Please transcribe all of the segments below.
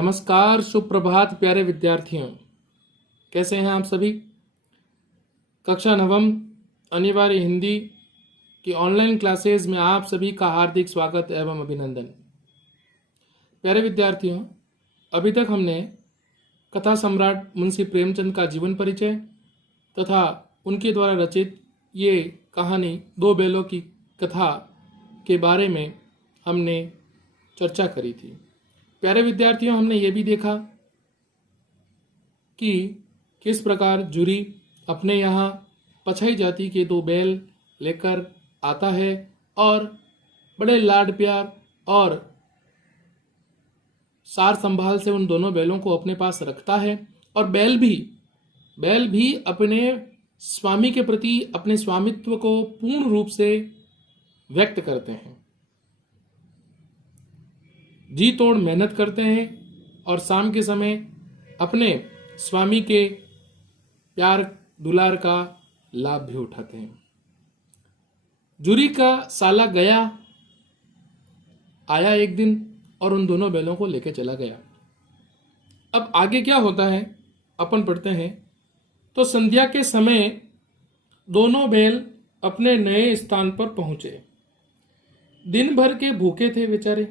नमस्कार, सुप्रभात प्यारे विद्यार्थियों। कैसे हैं आप सभी। कक्षा नवम अनिवार्य हिंदी की ऑनलाइन क्लासेस में आप सभी का हार्दिक स्वागत एवं अभिनंदन। प्यारे विद्यार्थियों, अभी तक हमने कथा सम्राट मुंशी प्रेमचंद का जीवन परिचय तथा उनके द्वारा रचित ये कहानी दो बैलों की कथा के बारे में हमने चर्चा करी थी। प्यारे विद्यार्थियों, हमने ये भी देखा कि किस प्रकार जुरी अपने यहाँ पछाई जाति के दो बैल लेकर आता है और बड़े लाड प्यार और सार संभाल से उन दोनों बैलों को अपने पास रखता है और बैल भी अपने स्वामी के प्रति अपने स्वामित्व को पूर्ण रूप से व्यक्त करते हैं, जी तोड़ मेहनत करते हैं और शाम के समय अपने स्वामी के प्यार दुलार का लाभ भी उठाते हैं। जुरी का साला गया आया एक दिन और उन दोनों बैलों को लेकर चला गया। अब आगे क्या होता है अपन पढ़ते हैं। तो संध्या के समय दोनों बैल अपने नए स्थान पर पहुंचे। दिन भर के भूखे थे बेचारे,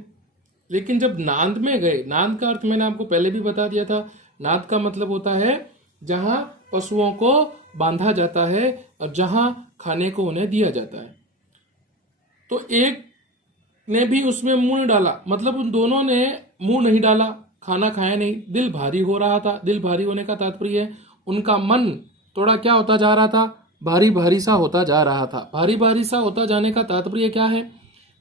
लेकिन जब नांद में गए, नांद का अर्थ मैंने आपको पहले भी बता दिया था। नांद का मतलब होता है जहां पशुओं को बांधा जाता है और जहां खाने को उन्हें दिया जाता है। तो एक ने भी उसमें मुंह नहीं डाला, मतलब उन दोनों ने मुंह नहीं डाला, खाना खाया नहीं। दिल भारी हो रहा था। दिल भारी होने का तात्पर्य है उनका मन थोड़ा क्या होता जा रहा था, भारी भारी सा होता जा रहा था। भारी भारी सा होता जाने का तात्पर्य क्या है,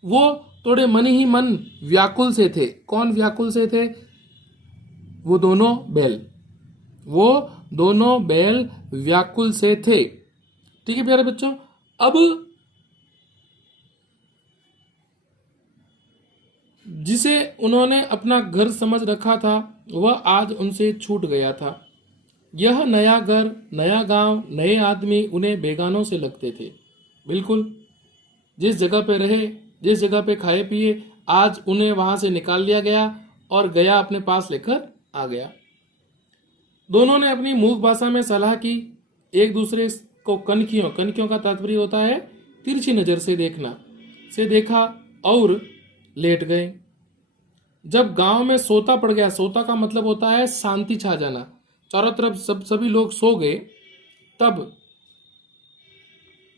वो थोड़े मन ही मन व्याकुल से थे। कौन व्याकुल से थे? वो दोनों बैल व्याकुल से थे। ठीक है प्यारे बच्चों। अब जिसे उन्होंने अपना घर समझ रखा था वह आज उनसे छूट गया था। यह नया घर, नया गांव, नए आदमी उन्हें बेगानों से लगते थे। बिल्कुल जिस जगह पे रहे, जिस जगह पे खाए पिए, आज उन्हें वहां से निकाल लिया गया और गया अपने पास लेकर आ गया। दोनों ने अपनी मूक भाषा में सलाह की, एक दूसरे को कनखियों का तात्पर्य होता है तिरछी नजर से देखना, से देखा और लेट गए। जब गांव में सोता पड़ गया, सोता का मतलब होता है शांति छा जाना, चारों तरफ सभी लोग सो गए, तब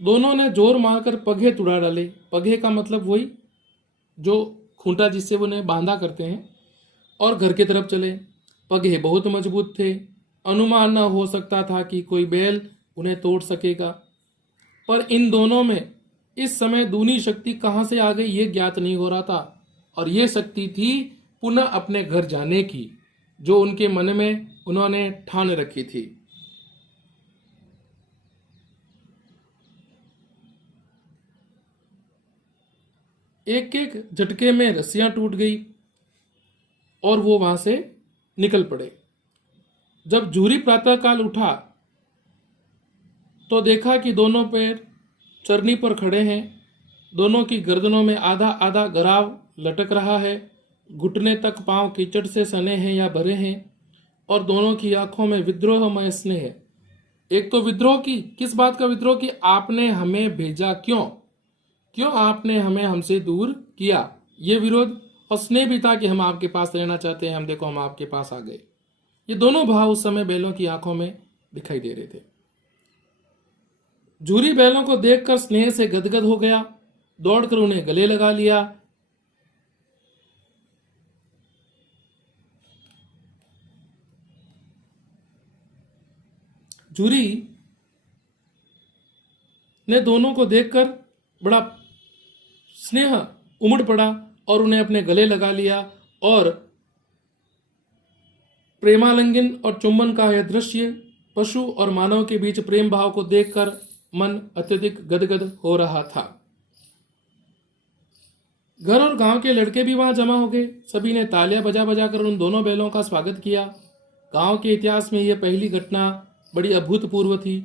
दोनों ने जोर मारकर पगे तुड़ा डाले। पगे का मतलब वही जो खूंटा जिससे वो उन्हें बांधा करते हैं, और घर की तरफ चले। पगे बहुत मजबूत थे, अनुमान न हो सकता था कि कोई बैल उन्हें तोड़ सकेगा। पर इन दोनों में इस समय दूनी शक्ति कहां से आ गई ये ज्ञात नहीं हो रहा था, और ये शक्ति थी पुनः अपने घर जाने की, जो उनके मन में उन्होंने ठान रखी थी। एक एक झटके में रस्सियां टूट गई और वो वहां से निकल पड़े। जब जूरी प्रातःकाल उठा तो देखा कि दोनों पैर चरनी पर खड़े हैं। दोनों की गर्दनों में आधा आधा गराव लटक रहा है, घुटने तक पांव कीचड़ से सने हैं या भरे हैं, और दोनों की आंखों में विद्रोहमय स्नेह है। एक तो विद्रोह की, किस बात का विद्रोह? कि आपने हमें भेजा क्यों आपने हमें हमसे दूर किया, ये विरोध। और स्नेह भी था कि हम आपके पास रहना चाहते हैं, हम देखो हम आपके पास आ गए। ये दोनों भाव उस समय बैलों की आंखों में दिखाई दे रहे थे। जूरी बैलों को देखकर स्नेह से गदगद हो गया, दौड़कर उन्हें गले लगा लिया। जूरी ने दोनों को देखकर बड़ा स्नेह उमड़ पड़ा और उन्हें अपने गले लगा लिया, और प्रेमालिंगन और चुंबन का यह दृश्य पशु और मानव के बीच प्रेम भाव को देखकर मन अत्यधिक गदगद हो रहा था। घर और गांव के लड़के भी वहां जमा हो गए। सभी ने तालियां बजा बजा कर उन दोनों बैलों का स्वागत किया। गांव के इतिहास में यह पहली घटना बड़ी अभूतपूर्व थी,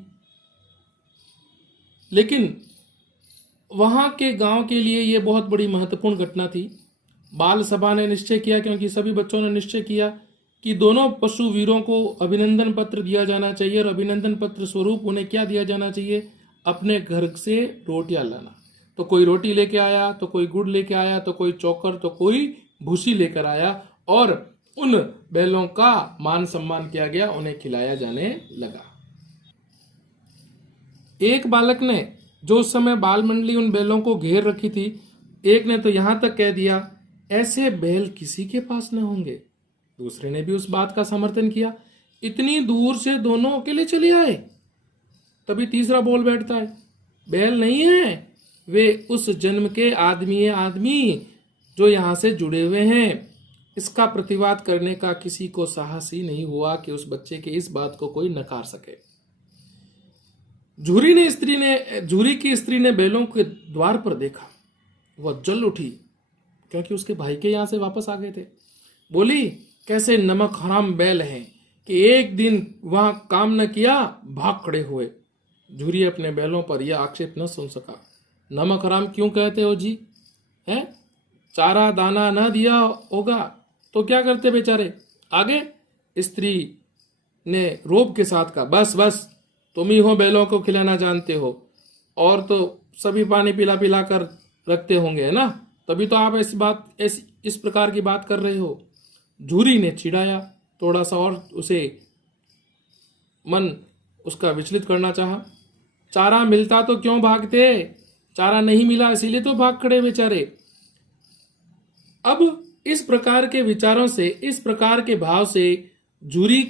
लेकिन वहां के गांव के लिए यह बहुत बड़ी महत्वपूर्ण घटना थी। बाल सभा ने निश्चय किया, क्योंकि सभी बच्चों ने निश्चय किया कि दोनों पशु वीरों को अभिनंदन पत्र दिया जाना चाहिए और अभिनंदन पत्र स्वरूप उन्हें क्या दिया जाना चाहिए, अपने घर से रोटियां लाना। तो कोई रोटी लेके आया, तो कोई गुड़ लेके आया, तो कोई चोकर, तो कोई भूसी लेकर आया और उन बैलों का मान सम्मान किया गया, उन्हें खिलाया जाने लगा। एक बालक ने, जो उस समय बाल मंडली उन बैलों को घेर रखी थी, एक ने तो यहां तक कह दिया, ऐसे बैल किसी के पास न होंगे। दूसरे ने भी उस बात का समर्थन किया, इतनी दूर से दोनों अकेले चले आए। तभी तीसरा बोल बैठता है, बैल नहीं है, वे उस जन्म के आदमी जो यहां से जुड़े हुए हैं। इसका प्रतिवाद करने का किसी को साहस ही नहीं हुआ कि उस बच्चे के इस बात को कोई नकार सके। झूरी की स्त्री ने बैलों के द्वार पर देखा, वह जल उठी, क्योंकि उसके भाई के यहां से वापस आ गए थे। बोली, कैसे नमक हराम बैल हैं कि एक दिन वहां काम न किया, भाग खड़े हुए। झूरी अपने बैलों पर यह आक्षेप न सुन सका। नमक हराम क्यों कहते हो जी? है, चारा दाना न दिया होगा तो क्या करते बेचारे? आगे स्त्री ने रोब के साथ कहा, बस बस, तुम ही हो बैलों को खिलाना जानते हो, और तो सभी पानी पिला पिला कर रखते होंगे, है ना? तभी तो आप इस प्रकार की बात कर रहे हो। झूरी ने चिढ़ाया, थोड़ा सा और उसे मन उसका विचलित करना चाहा। चारा मिलता तो क्यों भागते? चारा नहीं मिला इसीलिए तो भाग खड़े बेचारे। अब इस प्रकार के विचारों से, इस प्रकार के भाव से झूरी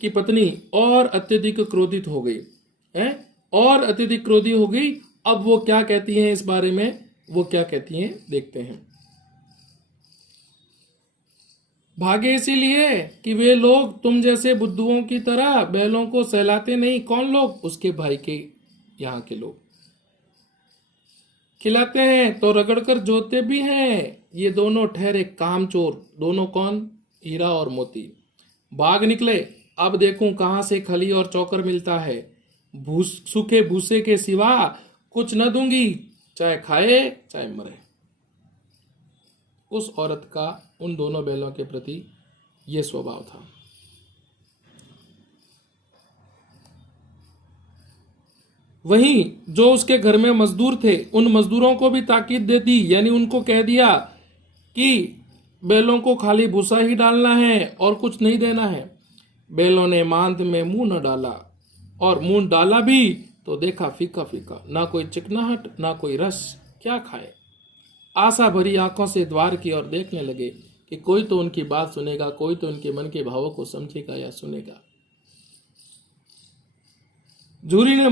की पत्नी और अत्यधिक क्रोधित हो गई है, और अत्यधिक क्रोधी हो गई। अब वो क्या कहती हैं इस बारे में, वो क्या कहती हैं देखते हैं। भागे इसीलिए कि वे लोग तुम जैसे बुद्धुओं की तरह बैलों को सहलाते नहीं। कौन लोग? उसके भाई के यहाँ के लोग। खिलाते हैं तो रगड़कर जोते भी हैं। ये दोनों ठहरे कामचोर। दोनों कौन? हीरा और मोती। भाग निकले, अब देखूं कहां से खली और चौकर मिलता है। सूखे भूसे के सिवा कुछ न दूंगी, चाहे खाए चाहे मरे। उस औरत का उन दोनों बैलों के प्रति यह स्वभाव था। वहीं जो उसके घर में मजदूर थे, उन मजदूरों को भी ताकीद दे दी, यानी उनको कह दिया कि बैलों को खाली भूसा ही डालना है और कुछ नहीं देना है। बैलों ने मांद में मुंह न डाला, और मुंह डाला भी तो देखा फीका फीका, ना कोई चिकनाहट ना कोई रस, क्या खाए। आशा भरी आंखों से द्वार की ओर देखने लगे कि कोई तो उनकी बात सुनेगा, कोई तो उनके मन के भावों को समझेगा या सुनेगा। झूरी ने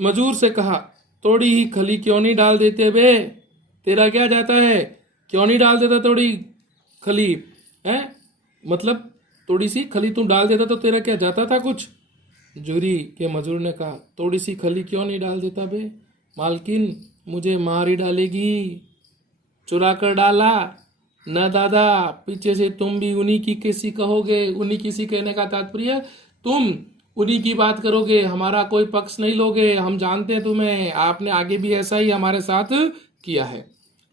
मजूर से कहा, थोड़ी ही खली क्यों नहीं डाल देते बे? तेरा क्या जाता है? क्यों नहीं डाल देता थोड़ी खली? है मतलब थोड़ी सी खली तू डाल देता तो तेरा क्या जाता था कुछ? झूरी के मजूर ने कहा, थोड़ी सी खली क्यों नहीं डाल देता बे? मालकिन मुझे मार ही डालेगी। चुरा कर डाला न दादा, पीछे से तुम भी उन्हीं की किसी कहोगे। उन्हीं किसी कहने का तात्पर्य तुम उन्हीं की बात करोगे, हमारा कोई पक्ष नहीं लोगे। हम जानते हैं तुम्हें, आपने आगे भी ऐसा ही हमारे साथ किया है।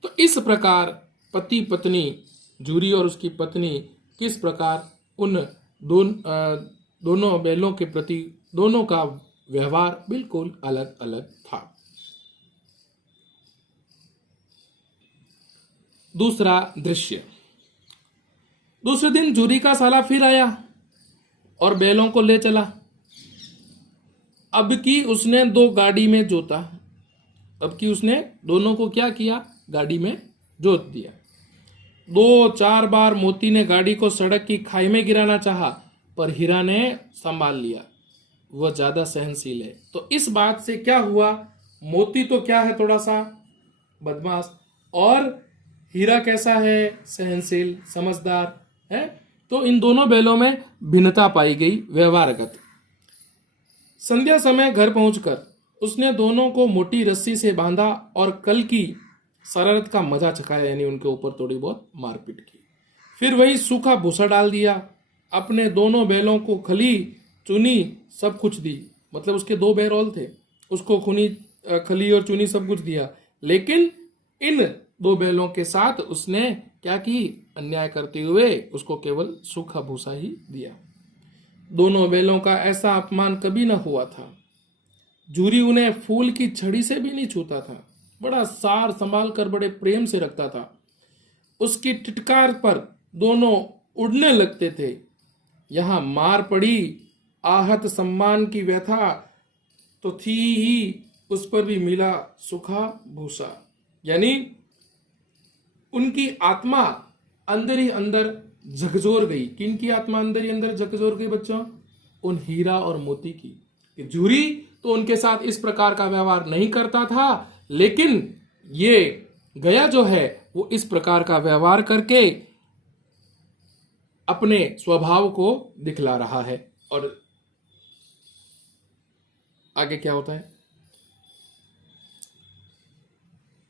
तो इस प्रकार पति पत्नी, झूरी और उसकी पत्नी, किस प्रकार उन दोनों बैलों के प्रति दोनों का व्यवहार बिल्कुल अलग अलग था। दूसरा दृश्य। दूसरे दिन झूरी का साला फिर आया और बैलों को ले चला। अब की उसने 2 गाड़ी में जोता। अब की उसने दोनों को क्या किया? गाड़ी में जोत दिया। 2-4 बार मोती ने गाड़ी को सड़क की खाई में गिराना चाहा, पर हीरा ने संभाल लिया। वह ज्यादा सहनशील है। तो इस बात से क्या हुआ? मोती तो क्या है, थोड़ा सा बदमाश, और हीरा कैसा है? सहनशील, समझदार है। तो इन दोनों बैलों में भिन्नता पाई गई व्यवहारगत। संध्या समय घर पहुंचकर उसने दोनों को मोटी रस्सी से बांधा और कल की शरारत का मजा चखाया, यानी उनके ऊपर थोड़ी बहुत मारपीट की। फिर वही सूखा भूसा डाल दिया। अपने दोनों बैलों को खली चुनी सब कुछ दी। मतलब उसके 2 बैल और थे, उसको खली और चुनी सब कुछ दिया। लेकिन इन 2 बैलों के साथ उसने क्या की? अन्याय करते हुए उसको केवल सूखा भूसा ही दिया। दोनों बैलों का ऐसा अपमान कभी न हुआ था। जूरी उन्हें फूल की छड़ी से भी नहीं छूता था, बड़ा सार संभाल कर बड़े प्रेम से रखता था। उसकी टिटकार पर दोनों उड़ने लगते थे। यहां मार पड़ी, आहत सम्मान की व्यथा तो थी ही, उस पर भी मिला सूखा भूसा। यानी उनकी आत्मा अंदर ही अंदर झकझोर गई। किनकी आत्मा अंदर ही अंदर झकझोर गई बच्चों? उन हीरा और मोती की। कि जूरी तो उनके साथ इस प्रकार का व्यवहार नहीं करता था, लेकिन ये गया जो है वो इस प्रकार का व्यवहार करके अपने स्वभाव को दिखला रहा है। और आगे क्या होता है?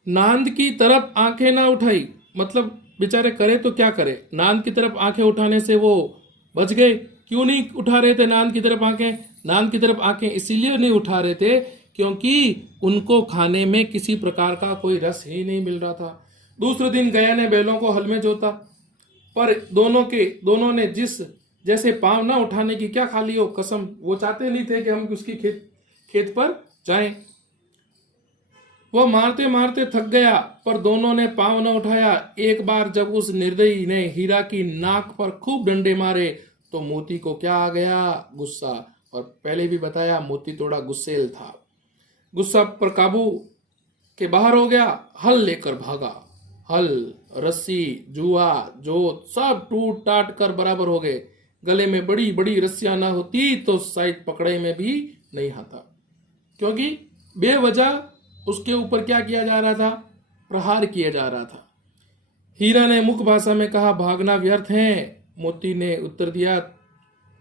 नांद की तरफ आंखें ना उठाई, मतलब बेचारे करे तो क्या करे, नांद की तरफ आंखें उठाने से वो बच गए। क्यों नहीं उठा रहे थे नांद की तरफ आंखें? नांद की तरफ आंखें इसीलिए नहीं उठा रहे थे क्योंकि उनको खाने में किसी प्रकार का कोई रस ही नहीं मिल रहा था। दूसरे दिन गया ने बैलों को हल में जोता, पर दोनों ने जिस जैसे पांव ना उठाने की क्या खा ली हो कसम, वो चाहते नहीं थे कि हम उसकी खेत पर जाएं। वह मारते मारते थक गया, पर दोनों ने पांव न उठाया। एक बार जब उस निर्दयी ने हीरा की नाक पर खूब डंडे मारे तो मोती को क्या आ गया? गुस्सा। और पहले भी बताया मोती थोड़ा गुस्सेल था। गुस्सा पर काबू के बाहर हो गया, हल लेकर भागा। हल, रस्सी, जुआ, जोत सब टूट टाट कर बराबर हो गए। गले में बड़ी बड़ी रस्सियां ना होती तो शायद पकड़े में भी नहीं आता, क्योंकि बेवजह उसके ऊपर क्या किया जा रहा था? प्रहार किया जा रहा था। हीरा ने मुख भाषा में कहा, भागना व्यर्थ है। मोती ने उत्तर दिया,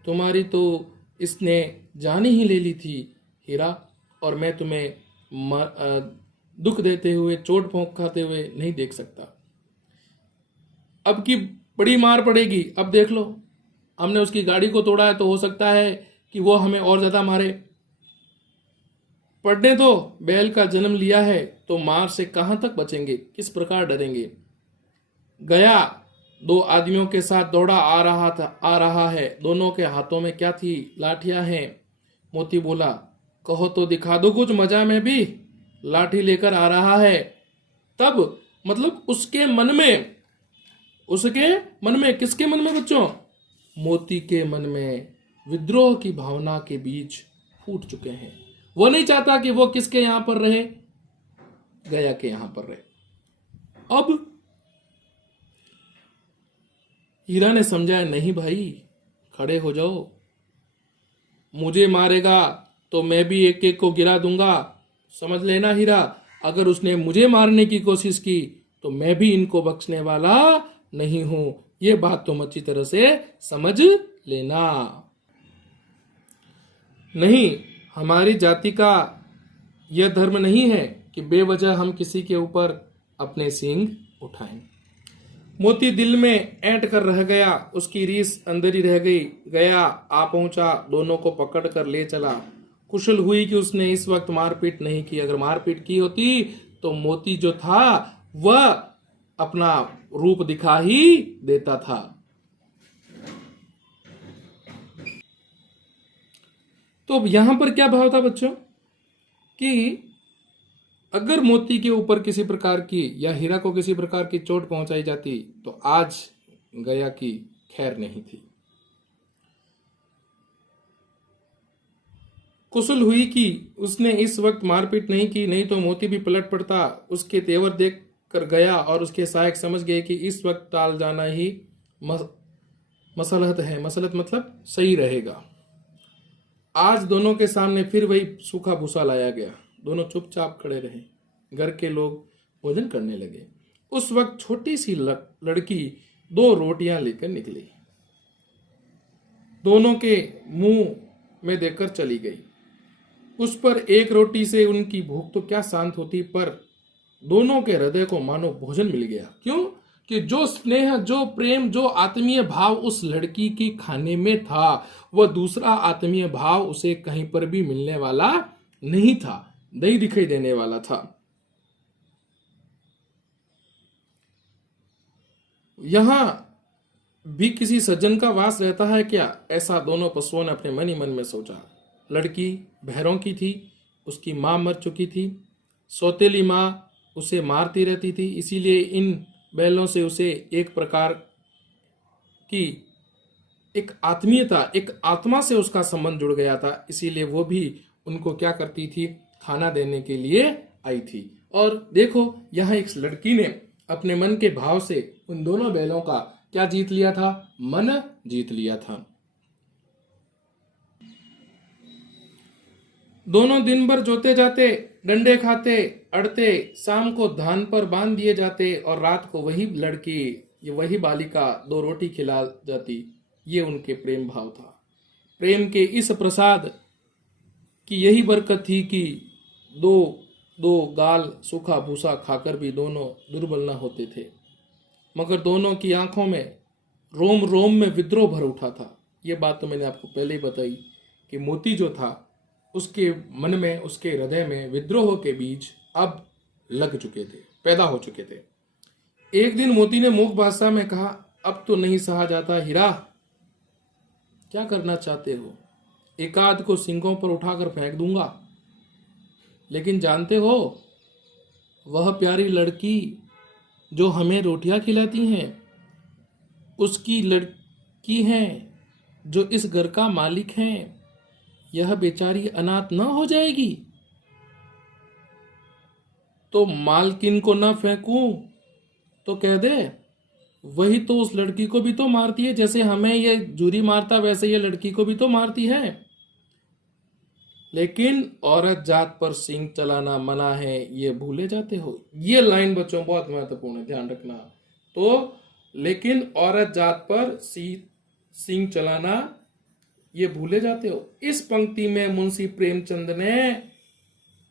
तुम्हारी तो इसने जान ही ले ली थी हीरा, और मैं तुम्हें दुख देते हुए, चोट पोंक खाते हुए नहीं देख सकता। अब की बड़ी मार पड़ेगी। अब देख लो, हमने उसकी गाड़ी को तोड़ा है तो हो सकता है कि वो हमें और ज्यादा मारे। पढ़ने दो, बैल का जन्म लिया है तो मार से कहां तक बचेंगे, किस प्रकार डरेंगे। गया दो आदमियों के साथ दौड़ा आ रहा है। दोनों के हाथों में क्या थी? लाठियां हैं। मोती बोला, कहो तो दिखा दो कुछ मजा में भी। लाठी लेकर आ रहा है। तब मतलब उसके मन में किसके मन में बच्चों? मोती के मन में विद्रोह की भावना के बीज फूट चुके हैं। वो नहीं चाहता कि वो किसके यहां पर रहे? गया के यहां पर रहे। अब हीरा ने समझाया, नहीं भाई, खड़े हो जाओ, मुझे मारेगा तो मैं भी एक एक को गिरा दूंगा। समझ लेना हीरा, अगर उसने मुझे मारने की कोशिश की तो मैं भी इनको बख्शने वाला नहीं हूं। ये बात तुम अच्छी तरह से समझ लेना। नहीं, हमारी जाति का यह धर्म नहीं है कि बेवजह हम किसी के ऊपर अपने सींग उठाएं। मोती दिल में ऐंठ कर रह गया, उसकी रीस अंदर ही रह गई। गया आ पहुंचा, दोनों को पकड़ कर ले चला। कुशल हुई कि उसने इस वक्त मारपीट नहीं की। अगर मारपीट की होती तो मोती जो था वह अपना रूप दिखा ही देता था। तो यहां पर क्या भाव था बच्चों कि अगर मोती के ऊपर किसी प्रकार की या हीरा को किसी प्रकार की चोट पहुंचाई जाती तो आज गया की खैर नहीं थी। कुशल हुई कि उसने इस वक्त मारपीट नहीं की, नहीं तो मोती भी पलट पड़ता। उसके तेवर देख कर गया और उसके सहायक समझ गए कि इस वक्त टाल जाना ही मसलहत है। मसलहत मतलब सही रहेगा। आज दोनों के सामने फिर वही सूखा भूसा लाया गया। दोनों चुपचाप खड़े रहे। घर के लोग भोजन करने लगे। उस वक्त छोटी सी लड़की 2 रोटियां लेकर निकली, दोनों के मुंह में देकर चली गई। उस पर एक रोटी से उनकी भूख तो क्या शांत होती, पर दोनों के हृदय को मानो भोजन मिल गया। क्यों? कि जो स्नेह, जो प्रेम, जो आत्मीय भाव उस लड़की की खाने में था, वह दूसरा आत्मीय भाव उसे कहीं पर भी मिलने वाला नहीं था, नहीं दिखाई देने वाला था। यहां भी किसी सज्जन का वास रहता है क्या? ऐसा दोनों पशुओं ने अपने मन ही मन में सोचा। लड़की भैरों की थी, उसकी माँ मर चुकी थी, सौतेली माँ उसे मारती रहती थी, इसीलिए इन बैलों से उसे एक प्रकार की एक आत्मीयता, एक आत्मा से उसका संबंध जुड़ गया था। इसीलिए वो भी उनको क्या करती थी, खाना देने के लिए आई थी। और देखो यह एक लड़की ने अपने मन के भाव से उन दोनों बैलों का क्या जीत लिया था, मन जीत लिया था। दोनों दिन भर जोते जाते, डंडे खाते, अड़ते, शाम को धान पर बांध दिए जाते और रात को वही लड़की, वही बालिका 2 रोटी खिला जाती। ये उनके प्रेम भाव था। प्रेम के इस प्रसाद की यही बरकत थी कि दो दो गाल सूखा भूसा खाकर भी दोनों दुर्बल न होते थे, मगर दोनों की आंखों में रोम रोम में विद्रोह भर उठा था। ये बात तो मैंने आपको पहले ही बताई कि मोती जो था उसके मन में, उसके हृदय में विद्रोह के बीज अब लग चुके थे, पैदा हो चुके थे। एक दिन मोती ने मूक भाषा में कहा, अब तो नहीं सहा जाता हीरा, क्या करना चाहते हो? एकाध को सिंगों पर उठाकर फेंक दूंगा, लेकिन जानते हो वह प्यारी लड़की जो हमें रोटियां खिलाती हैं, उसकी लड़की हैं जो इस घर का मालिक हैं, यह बेचारी अनाथ न हो जाएगी? तो मालकिन को न फेंकूं तो कह दे, वही तो उस लड़की को भी तो मारती है, जैसे हमें ये जूरी मारता वैसे ये लड़की को भी तो मारती है। लेकिन औरत जात पर सींग चलाना मना है, ये भूले जाते हो। ये लाइन बच्चों बहुत महत्वपूर्ण है, ध्यान रखना। तो लेकिन औरत जात पर सींग चलाना ये भूले जाते हो। इस पंक्ति में मुंशी प्रेमचंद ने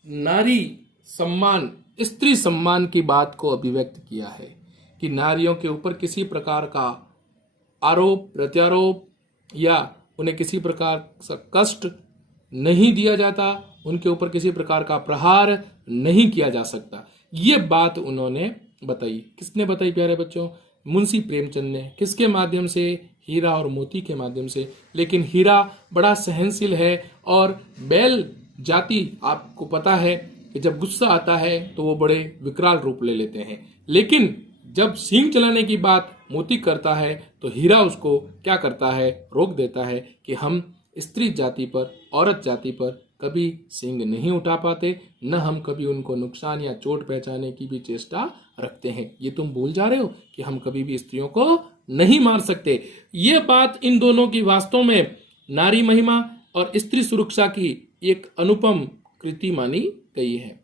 नारी सम्मान, स्त्री सम्मान की बात को अभिव्यक्त किया है कि नारियों के ऊपर किसी प्रकार का आरोप प्रत्यारोप या उन्हें किसी प्रकार का कष्ट नहीं दिया जाता, उनके ऊपर किसी प्रकार का प्रहार नहीं किया जा सकता। ये बात उन्होंने बताई। किसने बताई प्यारे बच्चों? मुंशी प्रेमचंद ने। किसके माध्यम से? हीरा और मोती के माध्यम से। लेकिन हीरा बड़ा सहनशील है और बैल जाति आपको पता है कि जब गुस्सा आता है तो वो बड़े विकराल रूप ले लेते हैं। लेकिन जब सींग चलाने की बात मोती करता है तो हीरा उसको क्या करता है, रोक देता है कि हम स्त्री जाति पर, औरत जाति पर कभी सींग नहीं उठा पाते, न हम कभी उनको नुकसान या चोट पहुंचाने की भी चेष्टा रखते हैं। ये तुम भूल जा रहे हो कि हम कभी भी स्त्रियों को नहीं मार सकते। ये बात इन दोनों की वास्तव में नारी महिमा और स्त्री सुरक्षा की एक अनुपम कृति मानी गई है।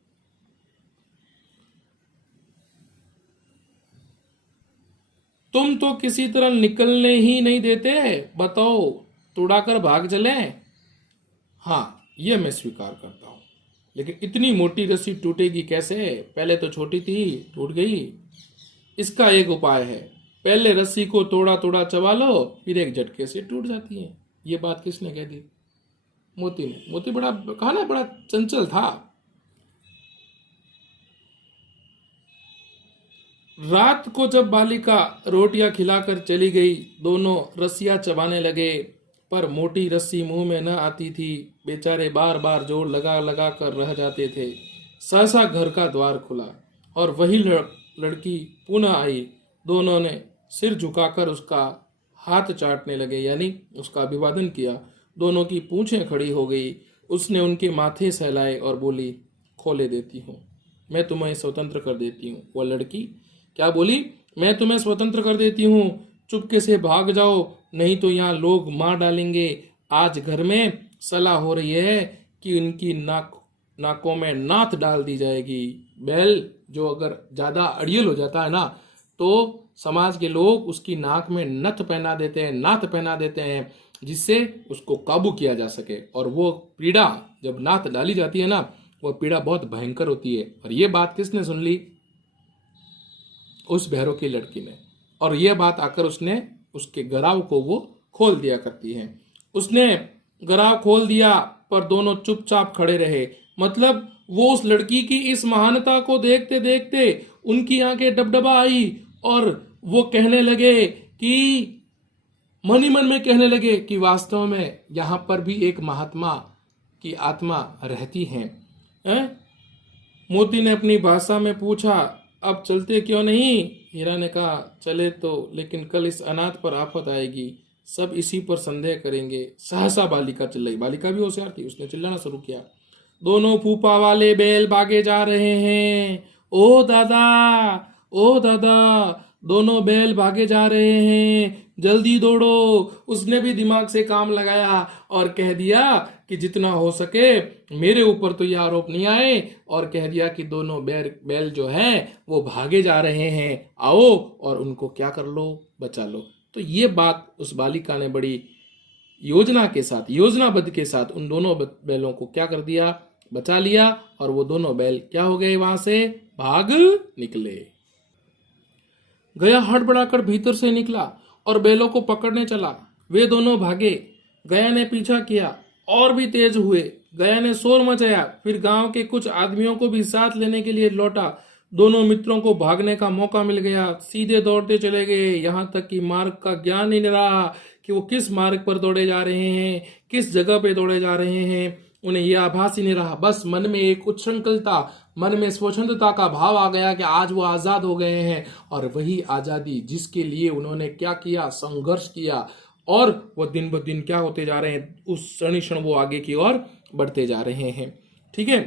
तुम तो किसी तरह निकलने ही नहीं देते, बताओ तोड़ाकर भाग चले? हाँ, यह मैं स्वीकार करता हूं, लेकिन इतनी मोटी रस्सी टूटेगी कैसे? पहले तो छोटी थी, टूट गई। इसका एक उपाय है, पहले रस्सी को थोड़ा थोड़ा चबा लो, फिर एक झटके से टूट जाती है। ये बात किसने कह दी? मोती ने। मोती बड़ा कहा ना, बड़ा चंचल था। रात को जब बालिका रोटियां खिलाकर चली गई, दोनों रस्सियां चबाने लगे, पर मोटी रस्सी मुंह में न आती थी। बेचारे बार बार जोर लगा लगा कर रह जाते थे। सहसा घर का द्वार खुला और वही लड़की पुनः आई। दोनों ने सिर झुकाकर उसका हाथ चाटने लगे, यानी उसका अभिवादन किया। दोनों की पूंछें खड़ी हो गई। उसने उनके माथे सहलाए और बोली, खोले देती हूँ, मैं तुम्हें स्वतंत्र कर देती हूँ। वह लड़की क्या बोली? मैं तुम्हें स्वतंत्र कर देती हूँ, चुपके से भाग जाओ, नहीं तो यहाँ लोग मार डालेंगे। आज घर में सलाह हो रही है कि उनकी नाकों में नाथ डाल दी जाएगी। बैल जो अगर ज्यादा अड़ियल हो जाता है ना, तो समाज के लोग उसकी नाक में नथ पहना देते हैं, नाथ पहना देते हैं, जिससे उसको काबू किया जा सके। और वो पीड़ा जब नाथ डाली जाती है ना, वो पीड़ा बहुत भयंकर होती है। और ये बात किसने सुन ली? उस भैरव की लड़की ने। और यह बात आकर उसने उसके गराव को वो खोल दिया करती है। उसने गराव खोल दिया, पर दोनों चुपचाप खड़े रहे। मतलब वो उस लड़की की इस महानता को देखते देखते उनकी आंखें डबडबा आई और वो कहने लगे कि मन ही मन में कहने लगे कि वास्तव में यहां पर भी एक महात्मा की आत्मा रहती है। मोती ने अपनी भाषा में पूछा, अब चलते क्यों नहीं? हीरा ने कहा, चले तो, लेकिन कल इस अनाथ पर आफत आएगी, सब इसी पर संदेह करेंगे। सहसा बालिका चिल्लाई। बालिका भी होशियार थी, उसने चिल्लाना शुरू किया, दोनों फूफा वाले बैल भागे जा रहे हैं। ओ दादा, ओ दादा, दोनों बैल भागे जा रहे हैं, जल्दी दौड़ो। उसने भी दिमाग से काम लगाया और कह दिया कि जितना हो सके मेरे ऊपर तो ये आरोप नहीं आए, और कह दिया कि दोनों बैल जो है वो भागे जा रहे हैं, आओ और उनको क्या कर लो, बचा लो। तो ये बात उस बालिका ने बड़ी योजना के साथ, योजनाबद्ध के साथ उन दोनों बैलों को क्या कर दिया, बचा लिया, और वो दोनों बैल क्या हो गए, वहां से भाग निकले। गया हड़बड़ाकर भीतर से निकला और बैलों को पकड़ने चला। वे दोनों भागे, गया ने पीछा किया और भी तेज हुए। गया ने शोर मचाया, फिर गांव के कुछ आदमियों को भी साथ लेने के लिए लौटा। दोनों मित्रों को भागने का मौका मिल गया, सीधे दौड़ते चले गए, यहां तक कि मार्ग का ज्ञान ही नहीं रहा कि वो किस मार्ग पर दौड़े जा रहे हैं, किस जगह पे दौड़े जा रहे हैं। उन्हें यह आभास ही नहीं रहा, बस मन में एक उच्छृंखलता, मन में स्वच्छंदता का भाव आ गया कि आज वो आजाद हो गए हैं। और वही आजादी जिसके लिए उन्होंने क्या किया, संघर्ष किया, और वो दिन ब दिन क्या होते जा रहे हैं, उस क्षण क्षण वो आगे की ओर बढ़ते जा रहे हैं। ठीक है,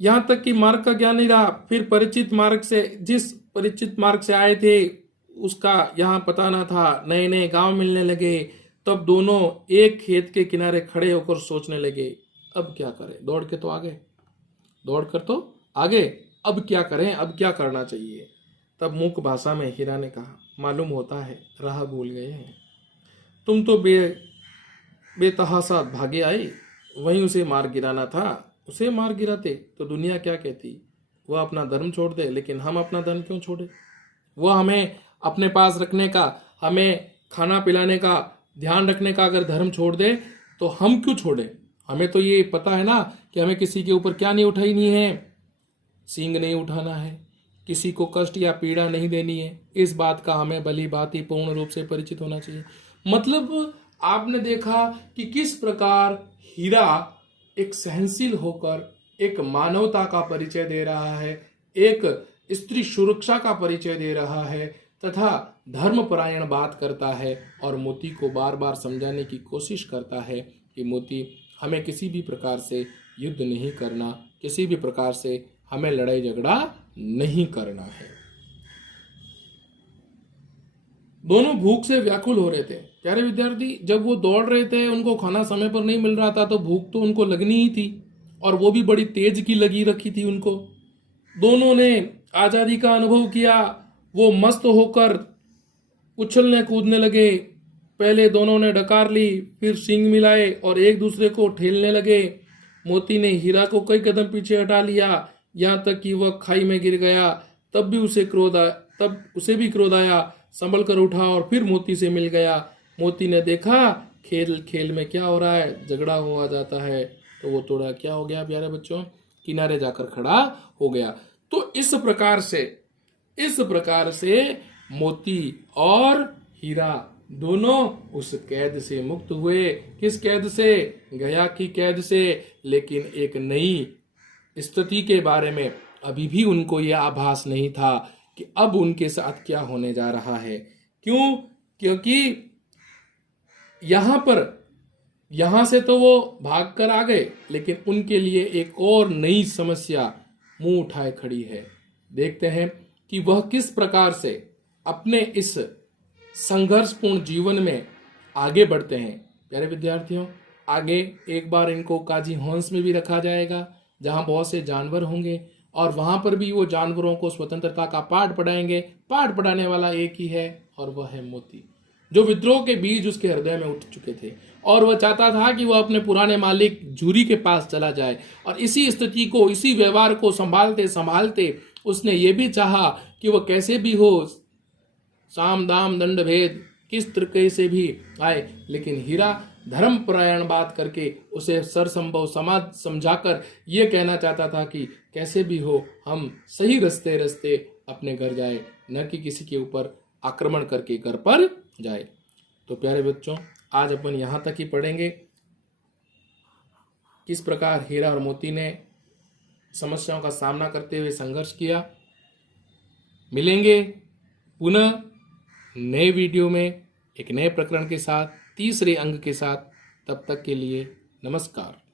यहां तक कि मार्ग का ज्ञान नहीं रहा। फिर परिचित मार्ग से, जिस परिचित मार्ग से आए थे उसका यहाँ पता ना था, नए नए गांव मिलने लगे। तब दोनों एक खेत के किनारे खड़े होकर सोचने लगे, अब क्या करें, दौड़ के तो आगे, दौड़ कर तो आगे, अब क्या करें, अब क्या करना चाहिए। तब मूक भाषा में हीरा ने कहा, मालूम होता है राह भूल गए हैं, तुम तो बेतहासा भागे आए, वहीं उसे मार गिराना था। उसे मार गिराते तो दुनिया क्या कहती, वह अपना धर्म छोड़ दे, लेकिन हम अपना धर्म क्यों छोड़े। वह हमें अपने पास रखने का, हमें खाना पिलाने का, ध्यान रखने का अगर धर्म छोड़ दे तो हम क्यों छोड़े। हमें तो ये पता है ना कि हमें किसी के ऊपर क्या नहीं उठानी है, सींग नहीं उठाना है, किसी को कष्ट या पीड़ा नहीं देनी है। इस बात का हमें भली भांति पूर्ण रूप से परिचित होना चाहिए। मतलब आपने देखा कि किस प्रकार हीरा एक सहनशील होकर एक मानवता का परिचय दे रहा है, एक स्त्री सुरक्षा का परिचय दे रहा है, तथा धर्मपरायण बात करता है, और मोती को बार बार समझाने की कोशिश करता है कि मोती, हमें किसी भी प्रकार से युद्ध नहीं करना, किसी भी प्रकार से हमें लड़ाई झगड़ा नहीं करना है। दोनों भूख से व्याकुल हो रहे थे। प्यारे विद्यार्थी, जब वो दौड़ रहे थे, उनको खाना समय पर नहीं मिल रहा था, तो भूख तो उनको लगनी ही थी, और वो भी बड़ी तेज की लगी रखी थी उनको। दोनों ने आजादी का अनुभव किया, वो मस्त होकर उछलने कूदने लगे। पहले दोनों ने डकार ली, फिर सींग मिलाए और एक दूसरे को ठेलने लगे। मोती ने हीरा को कई कदम पीछे हटा लिया, यहाँ तक कि वह खाई में गिर गया। तब उसे भी क्रोध आया, संभल कर उठा और फिर मोती से मिल गया। मोती ने देखा खेल खेल में क्या हो रहा है, झगड़ा हुआ जाता है, तो वो थोड़ा क्या हो गया प्यारे बच्चों, किनारे जाकर खड़ा हो गया। तो इस प्रकार से मोती और हीरा दोनों उस कैद से मुक्त हुए। किस कैद से? गया की कैद से। लेकिन एक नई स्थिति के बारे में अभी भी उनको यह आभास नहीं था कि अब उनके साथ क्या होने जा रहा है। क्यों? क्योंकि यहां से तो वो भाग कर आ गए, लेकिन उनके लिए एक और नई समस्या मुंह उठाए खड़ी है। देखते हैं कि वह किस प्रकार से अपने इस संघर्षपूर्ण जीवन में आगे बढ़ते हैं। प्यारे विद्यार्थियों, आगे एक बार इनको काजी हंस में भी रखा जाएगा, जहां बहुत से जानवर होंगे, और वहां पर भी वो जानवरों को स्वतंत्रता का पाठ पढ़ाएंगे। पाठ पढ़ाने वाला एक ही है, और वह है मोती, जो विद्रोह के बीज उसके हृदय में उठ चुके थे, और वह चाहता था कि वह अपने पुराने मालिक जूरी के पास चला जाए। और इसी स्थिति को, इसी व्यवहार को संभालते संभालते उसने ये भी चाहा कि वह कैसे भी हो, साम दाम दंड भेद किस तरीके से भी आए, लेकिन हीरा धर्मपरायण बात करके उसे सरसंभव समाज समझाकर ये कहना चाहता था कि कैसे भी हो हम सही रस्ते अपने घर जाए, न कि किसी के ऊपर आक्रमण करके घर पर जाए। तो प्यारे बच्चों, आज अपन यहाँ तक ही पढ़ेंगे किस प्रकार हीरा और मोती ने समस्याओं का सामना करते हुए संघर्ष किया। मिलेंगे पुनः नए वीडियो में एक नए प्रकरण के साथ, तीसरे अंग के साथ। तब तक के लिए नमस्कार।